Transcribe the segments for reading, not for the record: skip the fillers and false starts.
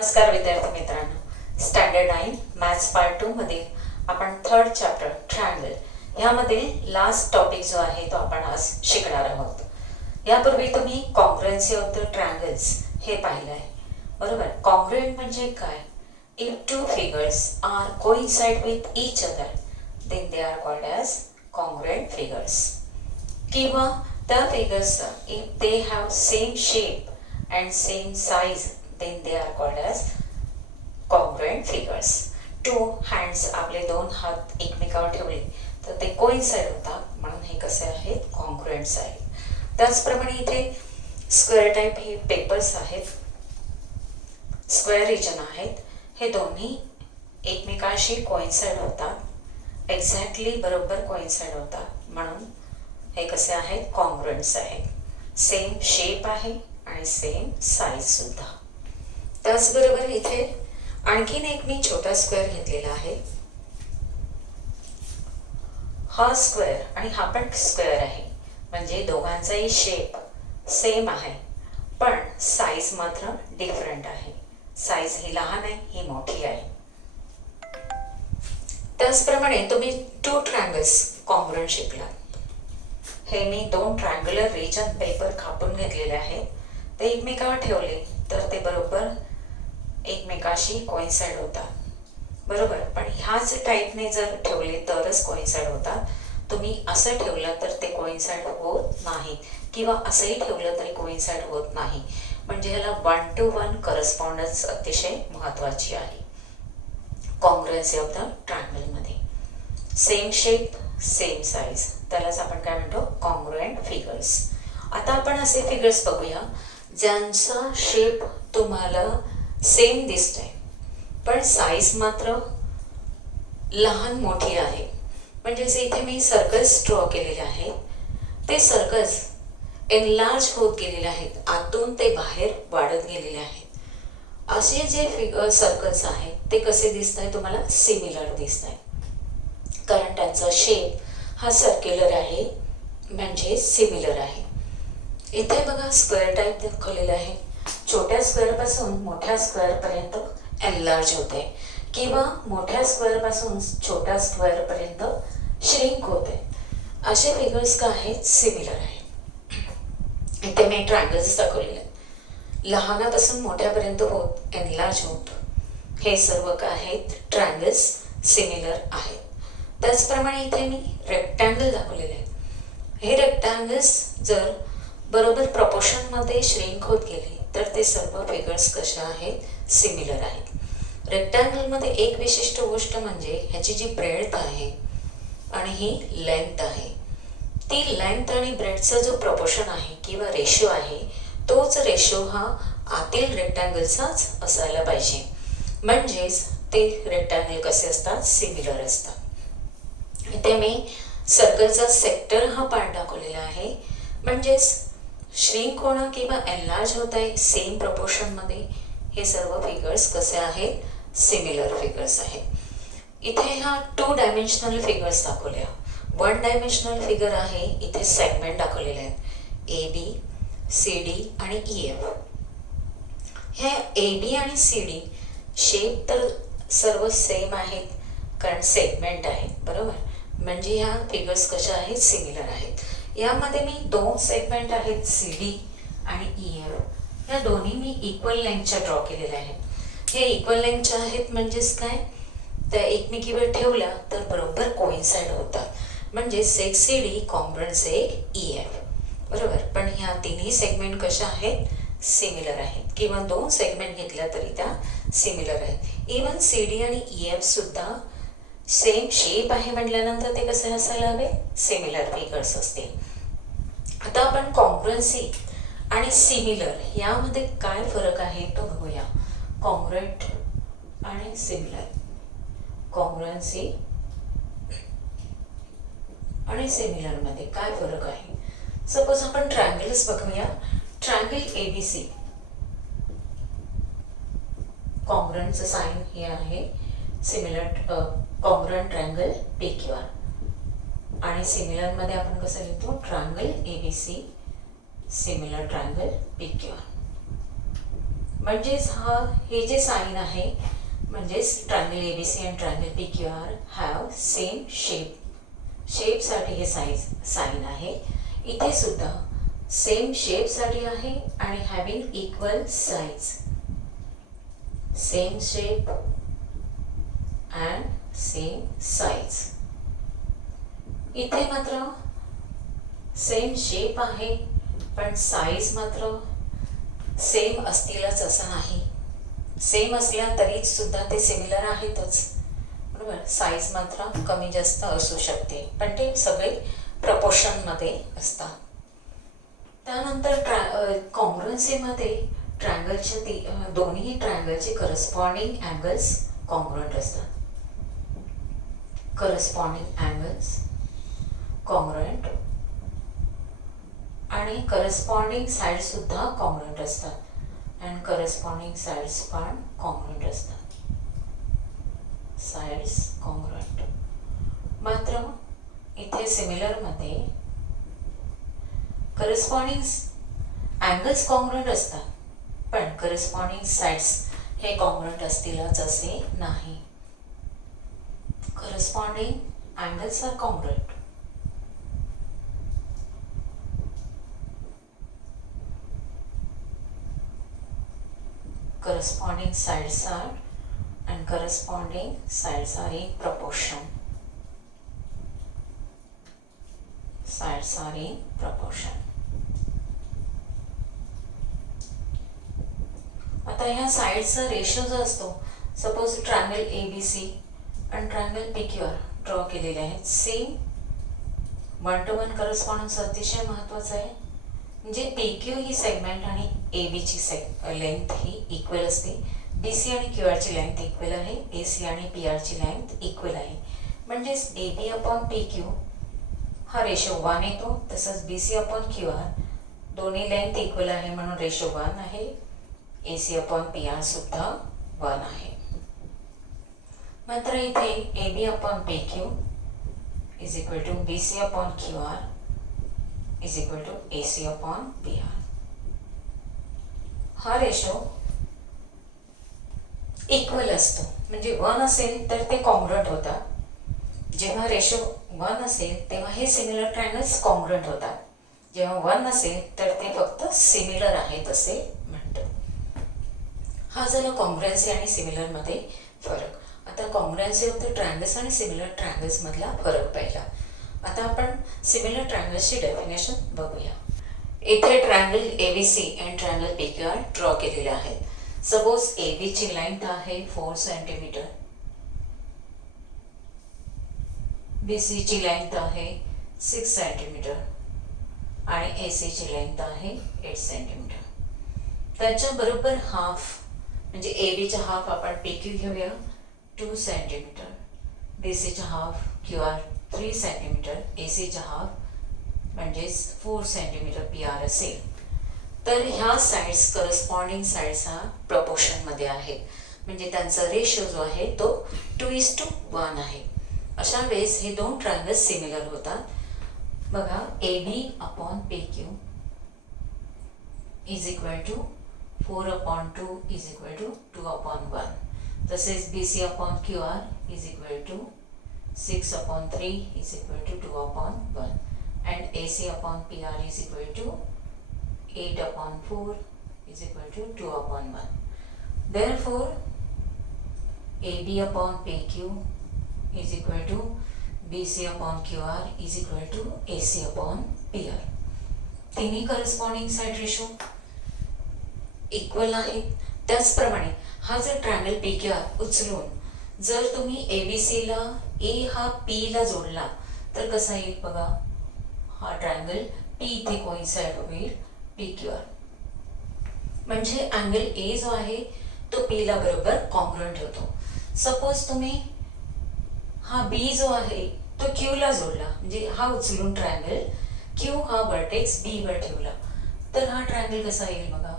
नमस्कार विद्यार्थी मित्रांनो, स्टँडर्ड 9 मॅथ्स पार्ट 2 मध्ये आपण थर्ड चॅप्टर ट्रायंगल यामध्ये लास्ट टॉपिक जो आहे तो आपण आज शिकणार आहोत. यापूर्वी तुम्ही कॉन्ग्रुएन्सी ऑफ द ट्रायंगल्स हे पाहिलं आहे, बरोबर. कॉन्ग्रुएंट म्हणजे काय? If two figures are coincide with each other then they are called as congruent figures. किंवा त्या figures if they have same shape and same size then they are called as congruent figures. Two hands, आपले दोन हात एकमेकावर ठेवले तर ते coincide होतात, म्हणून हे कसे आहेत? कॉन्ग्रुएंट्स आहेत. त्याचप्रमाणे इथे स्क्वेअर टाईप हे पेपर्स आहेत, स्क्वेअर रिजन आहेत, हे दोन्ही एकमेकांशी कोइन्साइड होतात, एक्झॅक्टली बरोबर कोइन्साइड होतात, म्हणून हे कसे आहेत? कॉन्ग्रुएंट्स आहेत. सेम शेप आहे आणि सेम साईज सुद्धा. त्याचबरोबर इथे आणखीन एक मी छोटा स्क्वेअर घेतलेला आहे. हा स्क्वेअर आणि हा पण स्क्वेअर आहे, म्हणजे दोघांचाही शेप सेम आहे, पण साईज मात्र डिफरंट आहे. साईज ही लहान आहे, ही मोठी आहे. त्याचप्रमाणे तुम्ही टू ट्रायंगल्स कॉन्ग्रुएंट शिकलात. हे मी दोन ट्रायंगुलर रिजन पेपर कापून घेतलेले आहेत, ते एकमेकावर ठेवले तर ते बरोबर एकमेकाशी कोइन्साइड होतात, बरोबर. पण ह्याच टाईपने जर ठेवले तरच कोइन्साइड होतात. तुम्ही असं ठेवलं तर ते कोइन्साइड होत नाही, किंवा असंही ठेवलं तरी कोइन्साइड होत नाही. म्हणजे ह्याला 1 to 1 करस्पॉन्डन्स अतिशय महत्त्वाची आहे कॉन्ग्रुएन्सी ऑफ द ट्रायंगलमध्ये. सेम शेप सेम साईज, त्यालाच आपण काय म्हणतो? Congruent figures. आता आपण असे फिगर्स बघूया ज्यांचा शेप तुम्हाला सेम दिसतंय, पण साईज मात्र लहान मोठी आहे. म्हणजे जे इथे मी सर्कल्स ड्रॉ केलेले आहेत, ते सर्कल्स एनलार्ज होत गेलेले आहेत, आतून ते बाहेर वाढत गेलेले आहेत. असे जे सर्कल्स आहेत ते कसे दिसत आहे तुम्हाला? सिमिलर दिसत आहे, कारण त्यांचा शेप हा सर्क्युलर आहे, म्हणजे सिमिलर आहे. इथे बघा स्क्वेअर टाईप दाखवलेलं आहे. छोट्या स्क्वेअरपासून मोठ्या स्क्वेअरपर्यंत एनलार्ज होते, किंवा मोठ्या स्क्वेअरपासून छोट्या स्क्वेअरपर्यंत श्रिंक होते. असे फिगर्स का आहेत? सिमिलर आहेत. इथे मी ट्रायंगल्स दाखवलेले आहेत, लहानापासून मोठ्यापर्यंत होत एनलार्ज होत. हे सर्व काय आहेत? ट्रायंगल्स सिमिलर आहेत. त्याचप्रमाणे इथे मी रेक्टँगल दाखवलेले आहेत. हे रेक्टँगल्स जर बरोबर प्रपोर्शनमध्ये श्रिंक होत गेले तर ते सर्व फिगर्स कशा आहेत? सिमिलर आहेत. रेक्टँगलमध्ये एक विशिष्ट गोष्ट म्हणजे ह्याची जी ब्रेड्थ आहे आणि ही लेंथ आहे, ती लेंथ आणि ब्रेडचा जो प्रपोर्शन आहे किंवा रेशो आहे, तोच रेशो हा आतील रेक्टँगलचाच असायला पाहिजे. म्हणजेच ते रेक्टँगल कसे असतात? सिमिलर असतात. इथे मी सर्कलचा सेक्टर हा पार्ट दाखवलेला आहे, म्हणजेच श्रिंक होणं किंवा एनलार्ज होत आहे सेम प्रपोर्शनमध्ये. हे सर्व फिगर्स कसे आहेत? सिमिलर फिगर्स आहेत. इथे ह्या 2 डायमेन्शनल फिगर्स दाखवल्या. 1 डायमेन्शनल फिगर आहे, इथे सेगमेंट दाखवलेले आहेत AB, CD आणि EF. ह्या AB आणि CD शेप तर सर्व सेम आहेत, कारण सेगमेंट आहेत, बरोबर. म्हणजे ह्या फिगर्स कशा आहेत? सिमिलर आहेत. यामध्ये मी 2 सेगमेंट आहेत CD आणि EF, या दोन्ही मी इक्वल लेंथच्या ड्रॉ केलेल्या आहेत. हे इक्वल लेंथच्या आहेत म्हणजेच काय? त्या एकमेकीवर ठेवल्या तर बरोबर कोइन्साइड होतात, म्हणजे सेक CD कॉन्ग्रुएंट सेक EF, बरोबर. पण ह्या तिन्ही सेगमेंट कशा आहेत? सिमिलर आहेत, किंवा 2 सेगमेंट घेतल्या तरी त्या सिमिलर आहेत. इवन CD आणि EF सुद्धा सेम शेप आहे म्हटल्यानंतर ते कसे असायला हवे? सिमिलर फिगर्स असतील. आता आपण कॉन्ग्रुएन्सी आणि सिमिलर यामध्ये काय फरक आहे तो बघूया. कॉन्ग्रुएंट आणि सिमिलर, कॉन्ग्रुएन्सी आणि सिमिलर मध्ये काय फरक आहे? सपोज आपण ट्रायंगल्स बघूया. ट्रायंगल ABC, कॉन्ग्रुएंटचं साइन हे आहे. Similar congruent triangle PQR. आणि सिमिलर मध्ये आपण कसं लिहितो? Triangle ABC similar triangle PQR. म्हणजेच हे जे साईन आहे म्हणजेच triangle ABC and triangle PQR have same शेपसाठी हे साईन आहे. इथे सुद्धा सेम शेपसाठी आहे आणि having equal size, same shape and same size. इथे मात्र सेम शेप आहे पण साईज मात्र सेम असतीलच असं नाही. सेम असल्या तरी सुद्धा ते सिमिलर आहेतच, बरोबर. साईज मात्र कमी जास्त असू शकते पण ते सगळे प्रपोर्शनमध्ये असतात. त्यानंतर कॉन्ग्रुएन्सीमध्ये ट्रायंगलचे दोन्ही ट्रायंगलचे करस्पॉन्डिंग अँगल्स कॉन्ग्रुएंट असतात. करस्पॉन्डिंग अँगल्स कॉन्ग्रुएंट आणि करस्पॉन्डिंग साइड सुद्धा कॉन्ग्रुएंट असतात अँड करस्पॉन्डिंग साइड्स पण कॉन्ग्रुएंट असतात. Sides congruent. मात्र इथे सिमिलरमध्ये करस्पॉन्डिंग अँगल्स कॉन्ग्रुएंट असतात पण करस्पॉन्डिंग साइड्स हे कॉन्ग्रुएंट असतीलच असे नाही. Corresponding angles are congruent. Corresponding sides are in proportion. Sides are in proportion. आता ह्या साइड्सचा रेशो जो असतो, सपोज ट्रायंगल ABC आणि ट्रायंगल PQR ड्रॉ केलेले आहेत. सेम 1:1 करस्पॉन्डन्स अतिशय महत्त्वाचा आहे. म्हणजे PQ ही सेगमेंट आणि AB ची लेंथ ही इक्वल असते. BC आणि QR ची लेंथ इक्वल आहे. AC आणि PR ची लेंथ इक्वल आहे. म्हणजेच AB/PQ हा रेशो 1 येतो. तसंच BC/QR दोन्ही लेंथ इक्वल आहे म्हणून रेशो 1 आहे. AC/PR सुद्धा 1 आहे. मात्र इथे AB/PQ is equal to BC/QR is equal to AC/PR. हा रेशो इक्वल असतो. म्हणजे 1 असेल तर ते कॉन्ग्रुएंट होतात. जेव्हा रेशो 1 असेल तेव्हा हे सिमिलर ट्रायंगल्स कॉन्ग्रुएंट होतात. जेव्हा 1 नसेल तर ते फक्त सिमिलर आहेत असे म्हणतो. हा झाला कॉन्ग्रुएन्सी आणि सिमिलर मध्ये फरक. आता कॉन्ग्रुएन्सी ऑफ द ट्रायंगल्स आणि सिमिलर ट्रायंगल्स मधला फरक पाहिला. आता आपण सिमिलर ट्रायंगल्सची डेफिनेशन बघूया. इथे triangle ABC and triangle PQR draw केलेले आहेत. सपोज AB ची लेंथ आहे 4 सेंटीमीटर, BC ची लेंथ आहे 6 सेंटीमीटर आणि AC ची लेंथ आहे 8 सेंटीमीटर. त्याच्या बरोबर हाफ म्हणजे AB चा हाफ आपण PQ घेऊया 2 सेंटीमीटर, BC चा हाफ QR 3 सेंटीमीटर, AC चा हाफ म्हणजेच 4 सेंटीमीटर PR असेल. तर ह्या साइड्स करस्पॉन्डिंग साइड्स हा प्रपोर्शनमध्ये आहेत. म्हणजे त्यांचा रेशो जो आहे तो 2:1 आहे. अशा वेळेस हे दोन ट्रायंगल्स सिमिलर होतात. बघा AB/PQ is equal to 4/2 is equal to 2/1. तसेच BC/QR is equal to 6/3 is equal to 2/1 and AC/PR is equal to 8/4 is equal to 2/1. Therefore, AB/PQ is equal to BC/QR is equal to AC/PR. तिन्ही corresponding side ratio equal आहेत. त्याचप्रमाणे हा जर triangle PQR उचलून जर तुम्ही ABC ला A हा P ला जोडला तर कसा येईल बघा. हा ट्रायंगल P इथे कोइन्साइड होईल PQR. म्हणजे अँगल A जो आहे तो P ला बरोबर कॉन्ग्रुएंट होतो. सपोज तुम्ही हा B जो आहे तो Q ला जोडला म्हणजे हा उचलून ट्रायंगल Q हा वर्टेक्स B वर ठेवला तर हा ट्रायंगल कसा येईल बघा.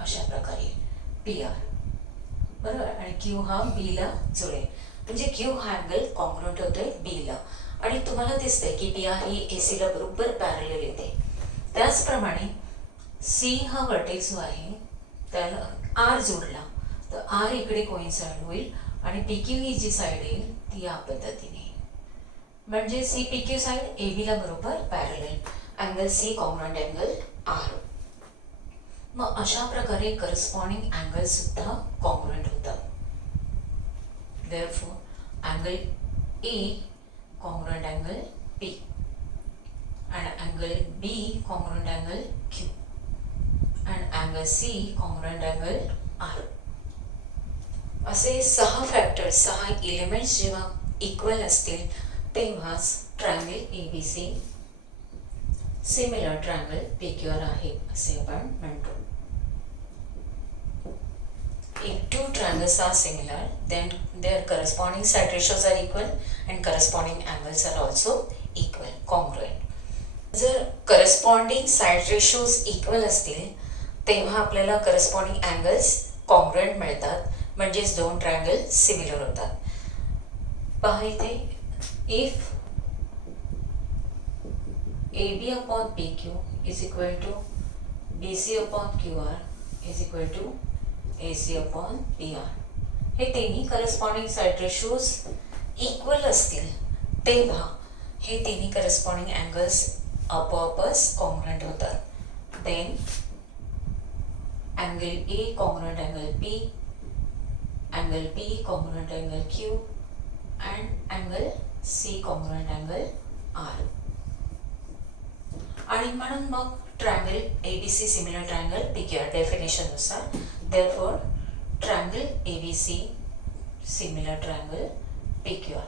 अशा प्रकारे PR बरोबर आणि Q हा B ला जोडेल. म्हणजे Q हा अँगल कॉन्ग्रुएंट होतोय B ला आणि तुम्हाला दिसतंय की PR ही AC ला बरोबर पॅरलल येते. त्याचप्रमाणे C हा वर्टेक्स जो आहे त्याला आर जोडला तर आर इकडे कोइन्साइड होईल आणि पी क्यू ही जी साईड येईल ती या पद्धतीने, म्हणजे C P Q side A बीला बरोबर parallel, angle C congruent angle R. मग अशा प्रकारे करस्पॉन्डिंग अँगल सुद्धा कॉन्ग्रुएंट होतात. Therefore, angle A congruent angle P and angle B congruent angle Q and angle C congruent angle R. असे 6 factors, 6 elements जेव्हा equal असतील तेव्हाच triangle ABC similar triangle PQR आहे असे आपण म्हणतो. If two triangles are similar, then their corresponding side ratios are equal and corresponding angles are also equal, congruent. जर corresponding side ratios equal असतील तेव्हा आपल्याला corresponding angles congruent मिळतात, म्हणजेच दोन ट्रायंगल सिमिलर होतात. पहा इथे, if AB upon PQ is equal to BC upon QR is equal to AC upon PR, हे तिन्ही करस्पॉन्डिंग साईड रेशोज इक्वल असतील तेव्हा हे तिन्ही करस्पॉन्डिंग अँगल्स आपोआपच कॉन्ग्रुएंट होतात. Then angle A congruent angle P, angle B congruent angle Q and angle C congruent angle R. आणि म्हणून मग triangle ABC similar triangle PQR definition नुसार, therefore triangle ABC similar triangle PQR.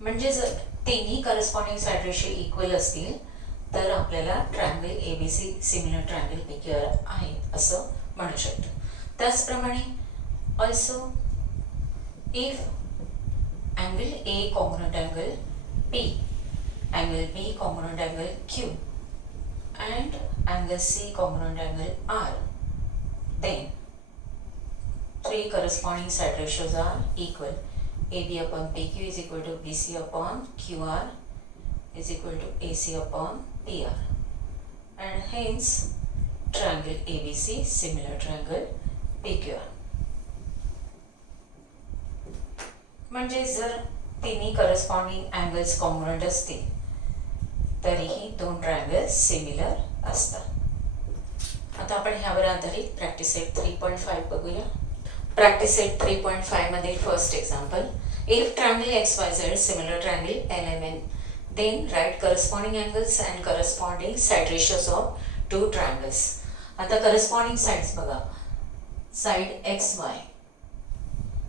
म्हणजे जर तिन्ही corresponding side ratio equal असतील तर आपल्याला triangle ABC similar triangle PQR आहे असं म्हणू शकतो. त्याचप्रमाणे also if angle A congruent angle P, angle B congruent angle Q and angle C congruent angle R, then three corresponding side ratios are equal. AB upon PQ is equal to BC upon QR is equal to AC upon PR, and hence triangle ABC similar triangle PQR. म्हणजे जर तिन्ही corresponding angles congruent असतील तरीही दोन triangles similar असतात. आता आपण ह्यावर आधारित प्रॅक्टिस सेट 3.5 बघूया. प्रॅक्टिस सेट 3.5 मध्ये first example, if triangle XYZ similar triangle LMN, then write corresponding angles and corresponding side ratios of two triangles. आता करस्पॉन्डिंग साइड्स बघा, side XY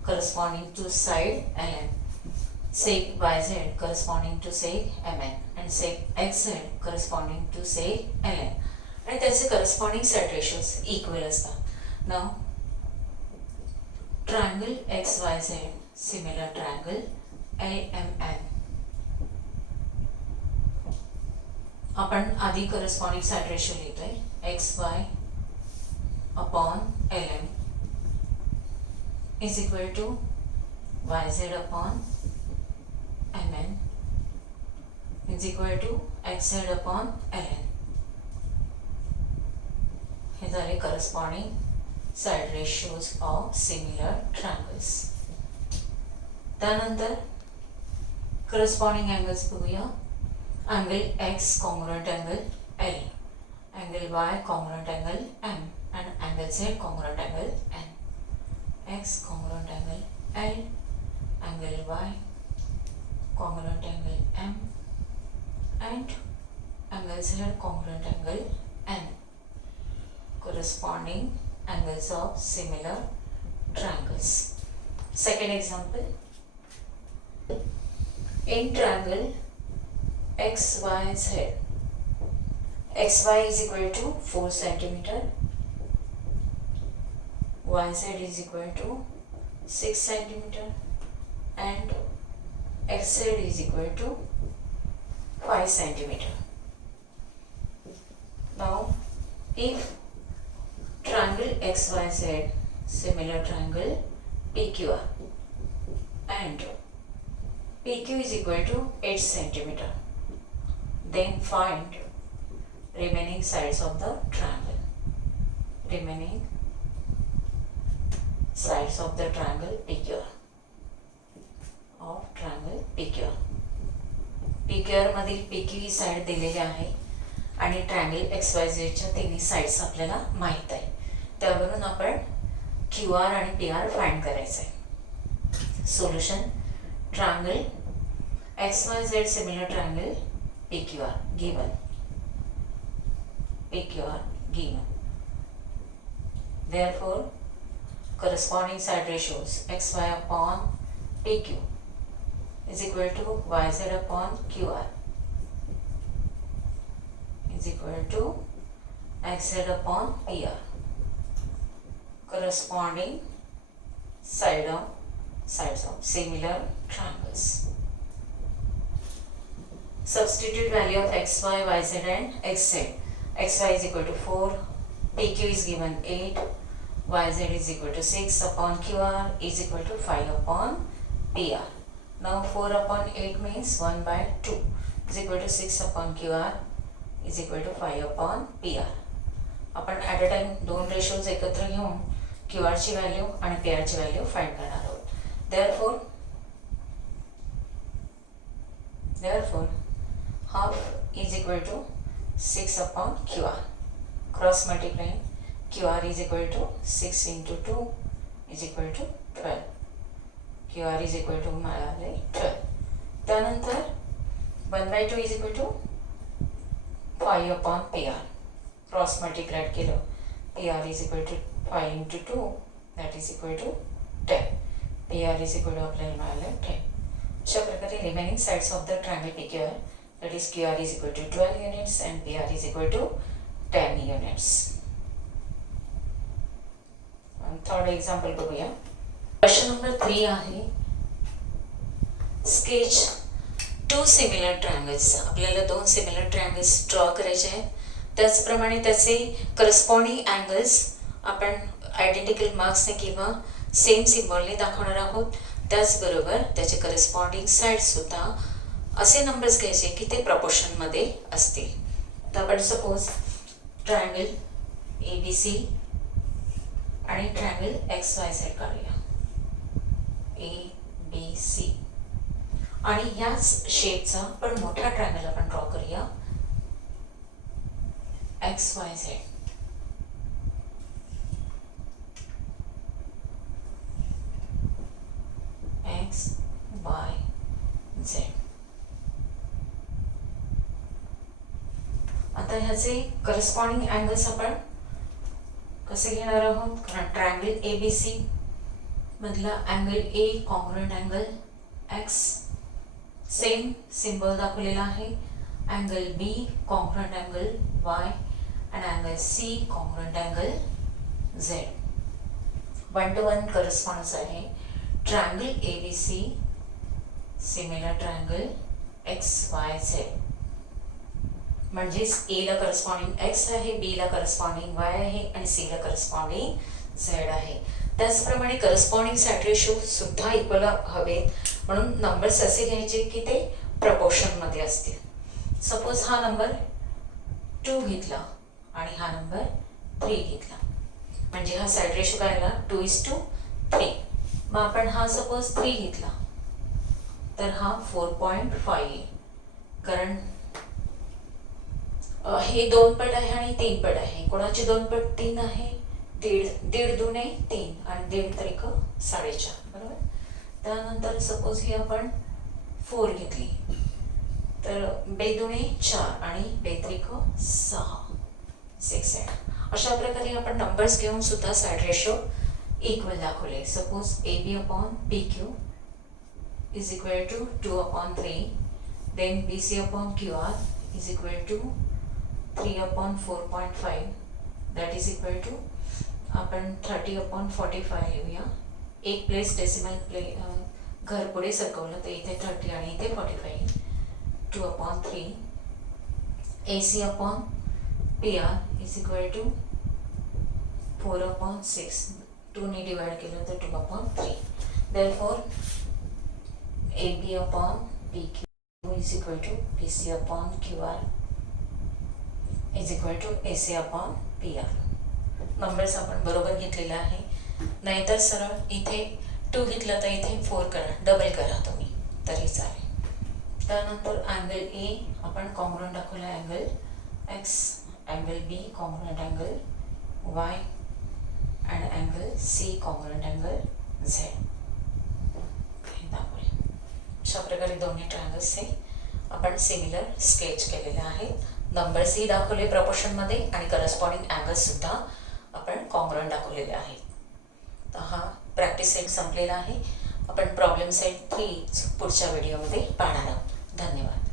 corresponding to side LM, sec YZ corresponding to sec MN and sec XZ corresponding to sec LN, आणि त्याचे corresponding side ratios equal असतात. Now triangle XYZ similar triangle LMN, आपण आधी corresponding side ratio लिहितोय XY upon LM is equal to YZ upon MN is equal to XZ upon LN. हे झाले corresponding side ratios of similar triangles. त्यानंतर corresponding angles बघूया. Angle X congruent angle L, angle Y congruent angle M and angle Z congruent angle N. X congruent angle L, angle Y congruent angle M and angle Z congruent angle N, corresponding angles of similar triangles. Second example, in triangle XYZ, XY is equal to 4 centimeter, YZ is equal to 6 centimeter and XZ is equal to 5 centimeter. Now if triangle XYZ similar triangle PQR and PQ is equal to 8 centimeter, then find remaining sides of the triangle. remaining sides of the triangle PQR. PQR मधील PQ ही side दिलेली आहे आणि triangle XYZ च्या तिन्ही sides आपल्याला माहित आहे. त्यावरून आपण QR आणि PR फाइंड करायचं आहे. Solution triangle XYZ similar triangle PQR given. Therefore, corresponding side ratios XY upon PQ is equal to YZ upon QR is equal to XZ upon PR. Corresponding sides of similar triangles. Substitute value of XY, YZ and XZ. XY is equal to 4, PQ is given 8, YZ is equal to 6 upon QR is equal to 5 upon PR. Now 4 upon 8 means 1 by 2 is equal to 6 upon QR is equal to 5 upon PR. आपण at a time दोन ratios एकत्र घेऊन QR ची value आणि PR ची value find करणार आहोत. Therefore half is equal to 6 upon QR. Cross multiplying QR is equal to 6 into 2 is equal to 12. QR is equal to मिळाले 12. त्यानंतर 1 by 2 is equal to 5 upon PR. Cross multiply केलं PR is equal to 5 into 2 that is equal to 10. PR is equal to आपल्याला मिळाले 10. अशा प्रकारे remaining sides of the triangle PQR that is QR is equal to 12 units and PR is equal to 10 units. Third example बघूया. Question number 3 आहे sketch 2 similar triangles. आपल्याला 2 similar triangles draw करायचे आहेत. त्याचप्रमाणे त्याचे करस्पॉन्डिंग अँगल्स आपण identical मार्क्सने किंवा सेम सिम्बॉलने दाखवणार आहोत. त्याचबरोबर त्याचे करस्पॉन्डिंग साइड्ससुद्धा असे नंबर्स घ्यायचे की ते प्रपोर्शनमध्ये असतील. तर आपण सपोज ट्रायंगल ABC आणि ट्रायंगल XYZ काढूया. ABC आणि ह्याच शेपचा पण मोठा ट्रायंगल आपण ड्रॉ करूया XYZ. XYZ. आता ह्याचे करस्पॉन्डिंग अँगल्स आपण कसे घेणार आहोत. कारण ट्रायंगल ABC मधला angle A congruent angle X same symbol दाखवलेला आहे. Angle B congruent angle Y आणि angle C congruent angle Z. 1-to-1 corresponds आहे. Triangle ABC similar triangle XYZ म्हणजेच A ला करस्पॉन्डिंग X आहे, B ला करस्पॉन्डिंग Y आहे आणि C ला करस्पॉन्डिंग Z आहे. त्याचप्रमाणे करस्पॉन्डिंग साइड रेशो सुद्धा इक्वल हवेत. म्हणून नंबर्स असे घ्यायचे की ते प्रपोर्शनमध्ये असतील. सपोज हा नंबर 2 घेतला आणि हा नंबर 3 घेतला म्हणजे हा साइड रेशो काय आला 2:3. मग आपण हा सपोज 3 घेतला तर हा 4.5 आहे. कारण हे 2 पट आहे आणि 3 पट आहे. कोणाचे 2 पट 3 आहे. 1.5 दुने 3 आणि 1.5 त्रिक 4.5 बरोबर. त्यानंतर सपोज ही आपण 4 घेतली तर 2 दुने 4 आणि 2 त्रिक 6. अशा प्रकारे आपण नंबर्स घेऊन सुद्धा साइड रेशो इक्वल दाखवले. Suppose AB upon PQ is equal to 2/3. Then BC upon QR is equal to 3/4.5. That is equal to आपण 30/45 लिहूया. एक प्लेस डेसिमल घर पुढे सरकवलं तर इथे 30 आणि इथे 45. 2/3. AC upon PR is equal to 4/6. 2 ने डिवाइड केलं तर 2/3. Therefore AB upon PQ is equal to BC upon QR is equal to AC upon PR. Numbers आपण बरोबर घेतलेला आहे, नाहीतर सरळ इथे 2 घेतलं तर इथे 4 करा, डबल करा तुम्ही तरी चालेल. त्यानंतर अँगल ए आपण कॉंग्रुएंट दाखवला, angle X, angle B congruent angle Y and angle C congruent angle Z हे दाखवले. अशा प्रकारे दोन्ही ट्रायंगल्स हे आपण सिमिलर स्केच केलेले आहेत. नंबर सी दाखवले प्रपोर्शनमध्ये आणि करस्पॉन्डिंग अँगल्ससुद्धा आपण कॉंग्रुएंट दाखवलेले आहेत. तर हा प्रॅक्टिस सेट संपलेला आहे. आपण प्रॉब्लेम सेट 3 पुढच्या व्हिडिओमध्ये पाहणार आहोत. धन्यवाद.